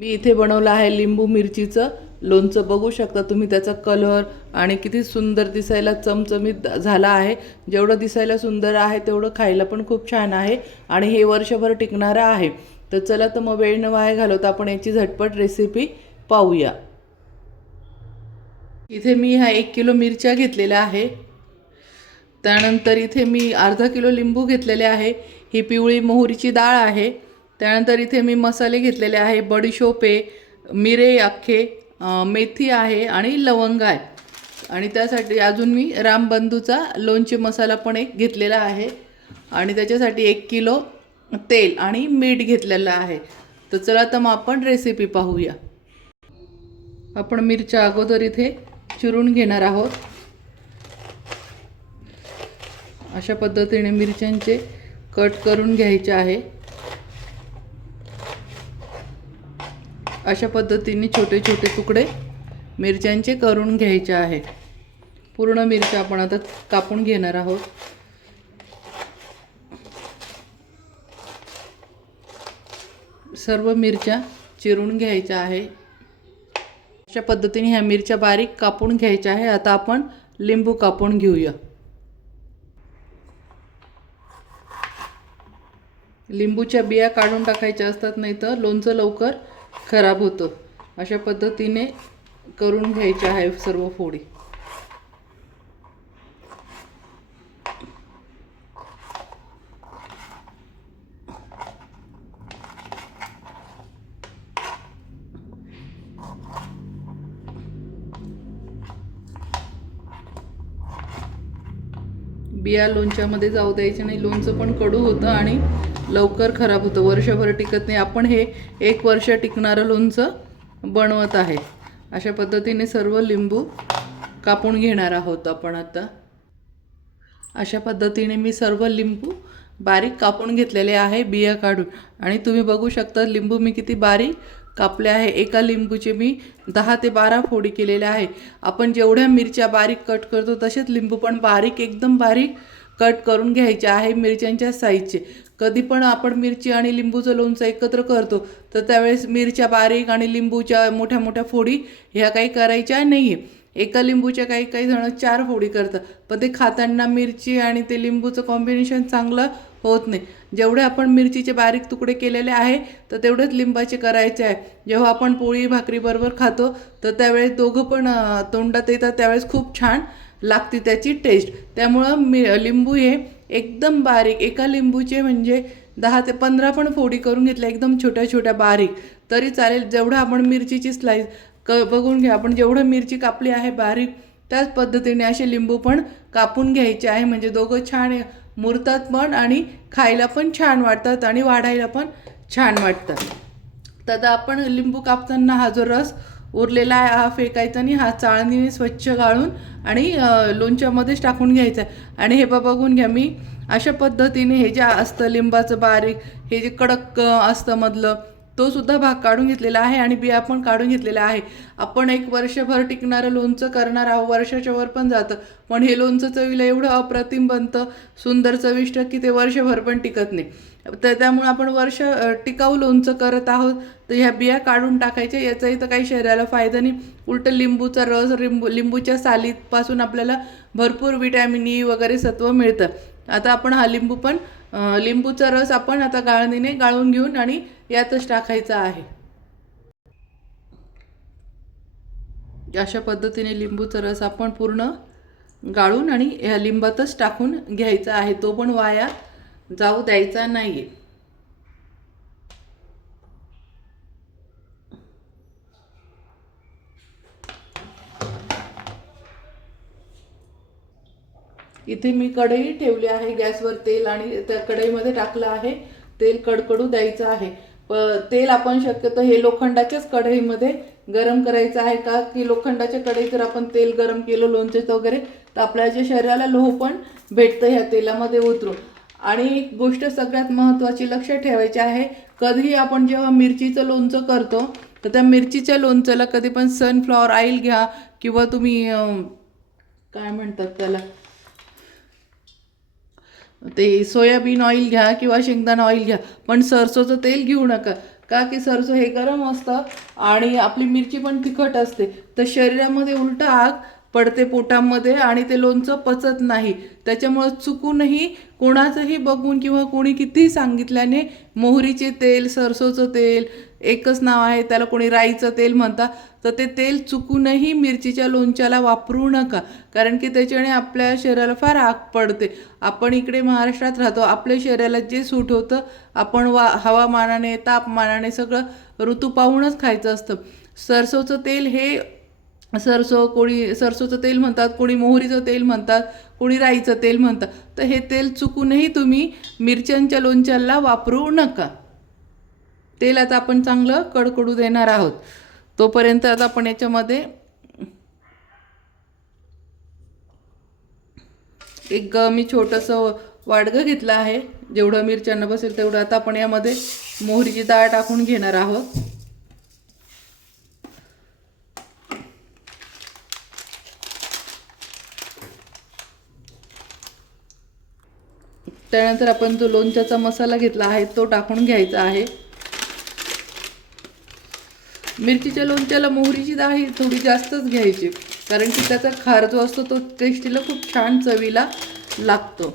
मी इथे बनवलं आहे लिंबू मिरचीचं. लोणचं बघू शकता तुम्ही त्याचा कलर आणि किती सुंदर दिसायला चमचमीत झाला आहे. जेवढं दिसायला सुंदर आहे तेवढं खायला पण खूप छान आहे आणि हे वर्षभर टिकणारं आहे. तर चला तर मग वेळ न वाया घालवता आपण याची झटपट रेसिपी पाहूया. इथे मी ह्या एक किलो मिरच्या घेतलेल्या आहे. त्यानंतर इथे मी अर्धा किलो लिंबू घेतलेले आहे. ही पिवळी मोहरीची डाळ आहे. त्यानंतर इथे मी मसाले घेतलेले आहे बडीशोप आहे मिरे अख्खे मेथी आहे आणि लवंग आहे. आणि त्यासाठी अजून मी रामबंधूचा लोणचे मसाला पण एक घेतलेला आहे. आणि त्याच्यासाठी एक किलो तेल आणि मीठ घेतलेलं आहे. तर चला तर मग आपण रेसिपी पाहूया. आपण मिरच्या अगोदर इथे चिरून घेणार आहोत. अशा पद्धतीने मिरच्यांचे कट करून घ्यायचे आहे. अशा पद्धतीने छोटे छोटे तुकडे मिरच्यांचे करून घ्यायचे आहे पूर्ण मिरच्या आपण आता कापून घेणार आहोत. सर्व मिरच्या चिरून घ्यायच्या आहे. अशा पद्धतीने ह्या मिरच्या बारीक कापून घ्यायच्या आहे. आता आपण लिंबू कापून घेऊया. लिंबूच्या बिया काढून टाकायच्या असतात नाही तर लोणचं लवकर खराब होतं. अशा पद्धतीने करून घ्यायच्या आहे सर्व फोडी. बिया लोणच्यामध्ये जाऊ द्यायचे नाही. लोणचं पण कडू होतं आणि लवकर खराब होतं. वर्षभर टिकत नाही. आपण हे एक वर्ष टिकणारं लोणचं बनवत आहे. अशा पद्धतीने सर्व लिंबू कापून घेणार आहोत आपण आता. अशा पद्धतीने मी सर्व लिंबू बारीक कापून घेतलेले आहे बिया काढून. आणि तुम्ही बघू शकता लिंबू मी किती बारीक कापले आहे. एका लिंबूचे मी दहा ते बारा फोडी केलेल्या आहे. आपण जेवढ्या मिरच्या बारीक कट करतो तसेच लिंबू पण बारीक एकदम बारीक कट करून घ्यायचे आहे मिरच्यांच्या साईजचे. कधी पण आपण मिरची आणि लिंबूचं लोणचं एकत्र करतो तर त्यावेळेस मिरच्या बारीक आणि लिंबूच्या मोठ्या मोठ्या फोडी ह्या काही करायच्या नाही आहे एका लिंबूच्या काही काही जण चार फोडी करतात पण ते खाताना मिरची आणि ते लिंबूचं कॉम्बिनेशन चांगलं होत नाही. जेवढे आपण मिरचीचे बारीक तुकडे केलेले आहे तर तेवढेच लिंबाचे करायचे आहे. जेव्हा आपण पोळी भाकरीबरोबर खातो तर त्यावेळेस दोघं पण तोंडात येतात त्यावेळेस खूप छान लागते त्याची टेस्ट त्यामुळं मी लिंबू हे एकदम बारीक एका लिंबूचे म्हणजे दहा ते पंधरा पण फोडी करून घेतल्या एकदम छोट्या छोट्या बारीक. तरी चालेल जेवढं आपण मिरचीची स्लाईस क बघून घ्या आपण जेवढं मिरची कापली आहे बारीक त्याच पद्धतीने असे लिंबू पण कापून घ्यायचे आहे. म्हणजे दोघं छान मुरतात पण आणि खायला पण छान वाटतात आणि वाढायला पण छान वाटतात. तर आपण लिंबू कापताना हा जो रस उरलेला आहे हा फेकायचा आणि हा चाळणीने स्वच्छ गाळून आणि लोणच्यामध्येच टाकून घ्यायचा आहे. आणि हे बा बघून घ्या मी अशा पद्धतीने हे जे असतं लिंबाचं बारीक हे जे कडक असतं मधलं तो सुद्धा भाग काढून घेतलेला आहे आणि बिया पण काढून घेतलेला आहे. आपण एक वर्षभर टिकणारं लोणचं करणार आहोत वर्षाच्या वर पण जातं. पण हे लोणचं चवीला एवढं अप्रतिम बनतं सुंदर चविष्ट की ते वर्षभर पण टिकत नाही. तर त्यामुळे आपण वर्ष टिकाऊ लोणचं करत आहोत. तर ह्या बिया काढून टाकायच्या. याचाही तर काही शरीराला फायदा नाही. उलट लिंबूचा रस लिंबू लिंबूच्या सालीपासून आपल्याला भरपूर विटॅमिन ई e वगैरे सत्व मिळतं. आता आपण हा लिंबू पण लिंबूचा रस आपण आता गाळणीने गाळून घेऊन आणि यातच टाकायचा आहे. अशा पद्धतीने लिंबूचा रस आपण पूर्ण गाळून आणि ह्या लिंबातच टाकून घ्यायचा आहे. तो पण वाया जाऊ द्यायचा नाही इथे मी कढई ठेवली आहे गॅसवर तेल आणि त्या कढईमध्ये टाकलं आहे. तेल कडकडू द्यायचं आहे. प तेल आपण शक्यतो हे लोखंडाच्याच कढईमध्ये गरम करायचं आहे का? की लोखंडाच्या कढईत जर आपण तेल गरम केलं लोणचेचं वगैरे तर आपल्या जे शरीराला लोह पण भेटतं ह्या तेलामध्ये उतरून. आणि एक गोष्ट सगळ्यात महत्त्वाची लक्ष ठेवायची आहे कधीही आपण जेव्हा मिरचीचं लोणचं करतो तर त्या मिरचीच्या लोणच्याला कधी पण सनफ्लॉवर ऑइल घ्या किंवा तुम्ही काय म्हणतात त्याला? ते सोयाबीन ऑइल घ्या किंवा शेंगदाणा ऑइल घ्या पण सरसोचं तेल घेऊ नका. का की सरसो हे गरम असतं आणि आपली मिरची पण तिखट असते. तर शरीरामध्ये उलटं आग पडते पोटामध्ये आणि ते लोणचं पचत नाही. त्याच्यामुळं चुकूनही कोणाचंही बघून किंवा कोणी कितीही सांगितल्याने मोहरीचे तेल सरसोचं तेल एकच नाव आहे त्याला कोणी राईचं तेल म्हणतात तर ते तेल चुकूनही मिरचीच्या लोणच्याला वापरू नका. कारण की त्याच्याने आपल्या शरीराला फार आग पडते. आपण इकडे महाराष्ट्रात राहतो आपल्या शरीराला जे सूट होतं आपण वा हवामानाने तापमानाने सगळं ऋतू पाहूनच खायचं असतं. सरसोचं तेल हे सरसो कोणी सरसोचं तेल म्हणतात कोणी मोहरीचं तेल म्हणतात कोणी राईचं तेल म्हणतात. तर हे तेल चुकूनही तुम्ही मिरच्यांच्या लोणच्याला वापरू नका. तेल आता आपण चांगलं कडकडू देणार आहोत. तोपर्यंत आता आपण याच्यामध्ये एक मी छोटंसं वाडगं घेतलं आहे. जेवढं मिरच्यांना बसेल तेवढं आता आपण यामध्ये मोहरीची डाळ टाकून घेणार आहोत. त्यानंतर आपण जो लोणच्याचा मसाला घेतला आहे तो टाकून घ्यायचा आहे. मिरचीच्या लोणच्याला मोहरीची डाळ ही थोडी जास्तच घ्यायची कारण की त्याचा खार जो असतो तो टेस्टीला खूप छान चवीला लागतो.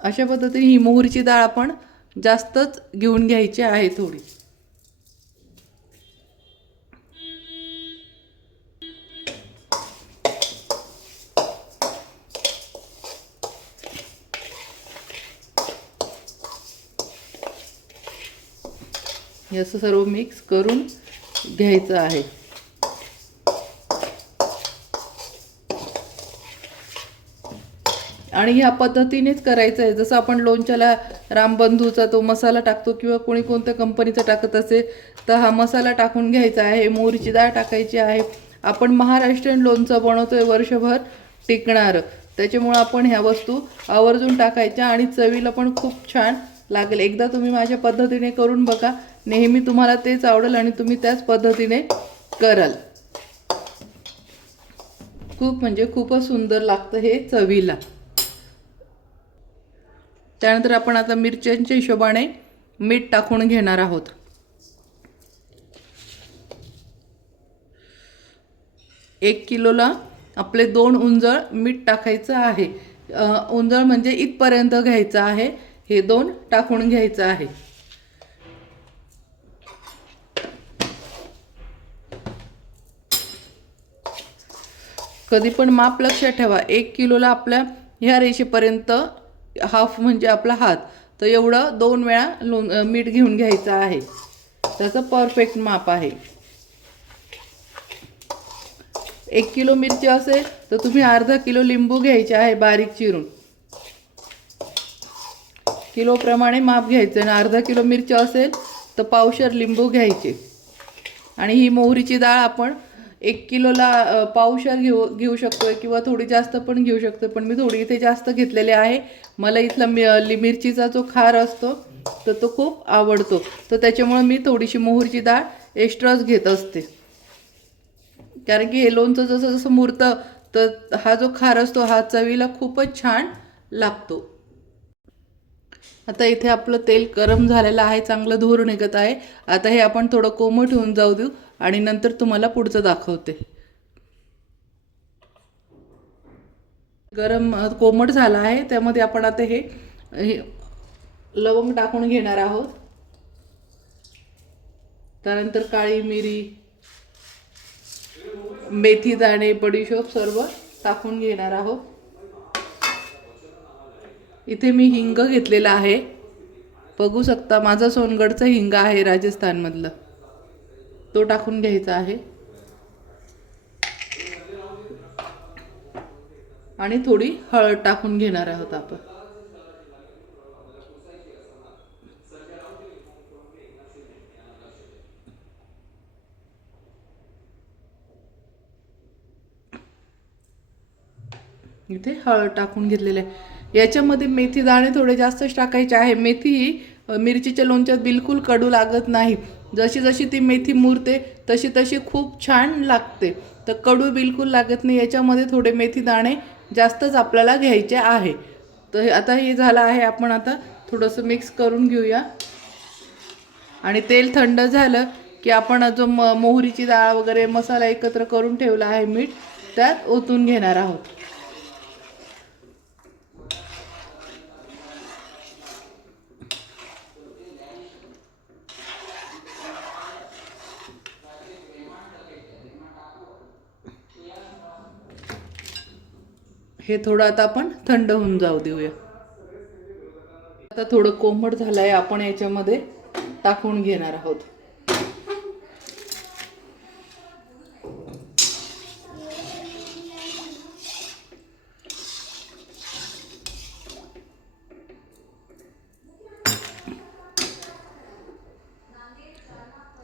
अशा पद्धतीने ही मोहरीची डाळ आपण जास्तच घेऊन घ्यायची आहे थोडी. हे असं सर्व मिक्स करून घ्यायचं आहे. आणि ह्या पद्धतीनेच करायचं आहे. जसं आपण लोणच्याला रामबंधूचा तो मसाला टाकतो किंवा कोणी कोणत्या कंपनीचा टाकत असेल तर हा मसाला टाकून घ्यायचा आहे. मोहरीची डाळ टाकायची आहे. आपण महाराष्ट्रीयन लोणचं बनवतोय वर्षभर टिकणारं. त्याच्यामुळं आपण ह्या वस्तू आवर्जून टाकायच्या आणि चवीला पण खूप छान लागेल. एकदा तुम्ही माझ्या पद्धतीने करून बघा. नेहमी तुम्हाला तेच आवडेल आणि तुम्ही त्याच पद्धतीने कराल. खूप म्हणजे खूपच सुंदर लागतं हे चवीला. त्यानंतर आपण आता मिरच्यांच्या हिशोबाने मीठ टाकून घेणार आहोत. एक किलोला आपले दोन उंजळ मीठ टाकायचं आहे. उंजळ म्हणजे इथपर्यंत घ्यायचं आहे. हे दोन टाकून घ्यायचं आहे. कधी पण माप लक्षात ठेवा. एक किलोला आपल्या ह्या रेषेपर्यंत हाफ म्हणजे आपला हात. तर एवढं दोन वेळा लोण मीठ घेऊन घ्यायचं आहे. त्याचं परफेक्ट माप आहे. एक किलो मिरची असेल तर तुम्ही अर्धा किलो लिंबू घ्यायचे आहे बारीक चिरून. किलोप्रमाणे माप घ्यायचं आणि अर्धा किलो मिरची असेल तर पावशर लिंबू घ्यायचे. आणि ही मोहरीची डाळ आपण एक किलोला पावशर घेऊ घेऊ शकतोय किंवा थोडी जास्त पण घेऊ शकतो पण मी थोडी इथे जास्त घेतलेली आहे. मला इथला मि मिरचीचा जो खार असतो तर तो खूप आवडतो. तर त्याच्यामुळे मी थोडीशी मोहरची डाळ एक्स्ट्राच घेत असते. कारण की हे लोणचं जसं जसं मुरतं तर हा जो खार असतो हा चवीला खूपच छान लागतो. आता इथे आपलं तेल गरम झालेलं आहे चांगलं धूर निघत आहे. आता हे आपण थोडं कोमट होऊन जाऊ देऊ आणि नंतर तुम्हाला पुढचं दाखवते. गरम कोमट झालं आहे त्यामध्ये आपण आता हे हे लवंग टाकून घेणार आहोत. त्यानंतर काळी मिरी मेथी दाणे बडीशोप सर्व टाकून घेणार आहोत. इथे मी हिंग घेतलेला आहे. बघू शकता माझा सोनगडचा हिंग आहे राजस्थानमधलं. तो टाकून घ्यायचा आहे. आणि थोडी हळद टाकून घेणार आहोत आपण. इथे हळद टाकून घेतलेले आहे. याच्यामध्ये मेथी दाणे थोडे जास्तच टाकायचे आहे. मेथी ही मिरचीच्या लोणच्यात बिलकुल कडू लागत नाही. जशी जशी ती मेथी मुरते तशी तशी खूप छान लागते. तर कडू बिलकुल लागत नाही. याच्यामध्ये थोडे मेथी दाणे जास्तच आपल्याला घ्यायचे आहे. तर हे- आता हे झालं आहे. आपण आता थोडंसं मिक्स करून घेऊया. आणि तेल थंड झालं की आपण जो म मोहरीची डाळ वगैरे मसाला एकत्र करून ठेवला आहे मीठ त्यात ओतून घेणार आहोत. हे थोडं आता आपण थंड होऊन जाऊ देऊया. आता थोडं कोमट झालं आहे आपण याच्यामध्ये टाकून घेणार आहोत.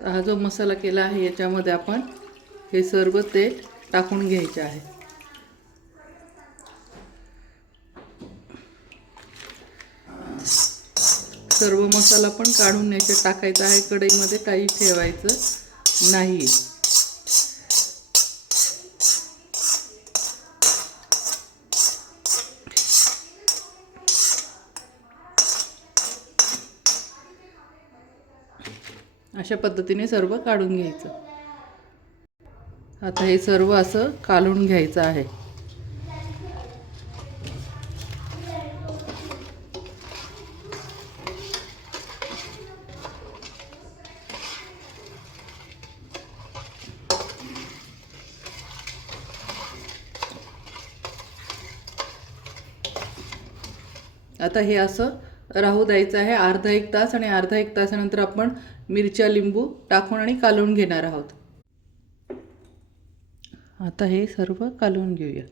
हा जो मसाला केला आहे याच्यामध्ये आपण हे सर्व तेल टाकून घ्यायचे आहे. सर्व मसाला पण काढून याच्यात टाकायचा आहे. कढईमध्ये काही ठेवायचं नाही. अशा पद्धतीने सर्व काढून घ्यायचं. आता हे सर्व असं काढून घ्यायचं आहे. आता हे असं राहू द्यायचं आहे. अर्धा एक तास आणि अर्धा एक तासानंतर आपण मिरच्या लिंबू टाकून आणि कालवून घेणार आहोत. आता हे सर्व कालवून घेऊया.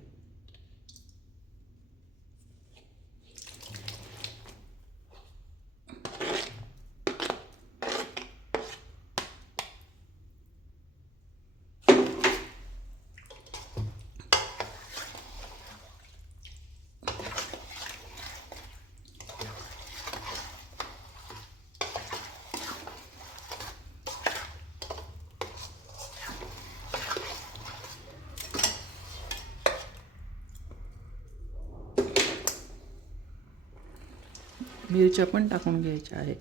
मिरच्या पण टाकून घ्यायच्या आहेत.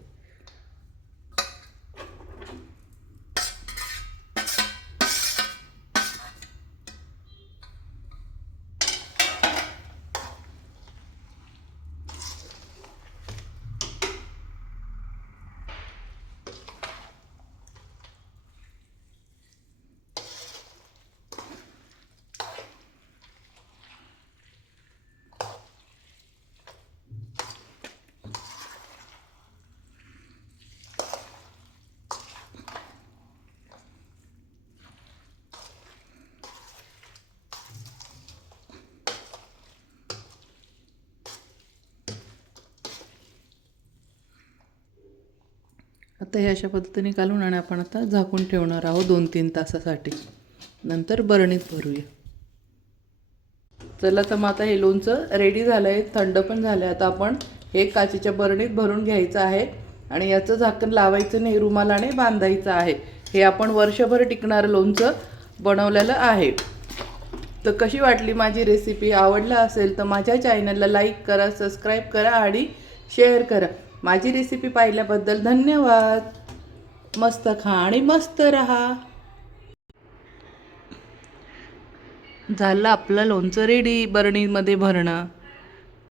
आता हे अशा पद्धतीने घालून आणि आपण आता झाकून ठेवणार आहोत दोन तीन तासासाठी. नंतर बरणीत भरूया. चला तर मग आता हे लोणचं रेडी झालं आहे थंड पण झालं आहे आता आपण हे काचेच्या बरणीत भरून घ्यायचं आहे आणि याचं झाकण लावायचं नाही रुमालाने बांधायचं आहे. हे आपण वर्षभर टिकणारं लोणचं बनवलेलं आहे. तर कशी वाटली माझी रेसिपी आवडला असेल तर माझ्या चॅनलला लाईक करा सबस्क्राईब करा आणि शेअर करा. माझी रेसिपी पाहिल्याबद्दल धन्यवाद. मस्त खा आणि मस्त रहा. झालं आपलं लोणचं रेडी बरणीमध्ये भरणं.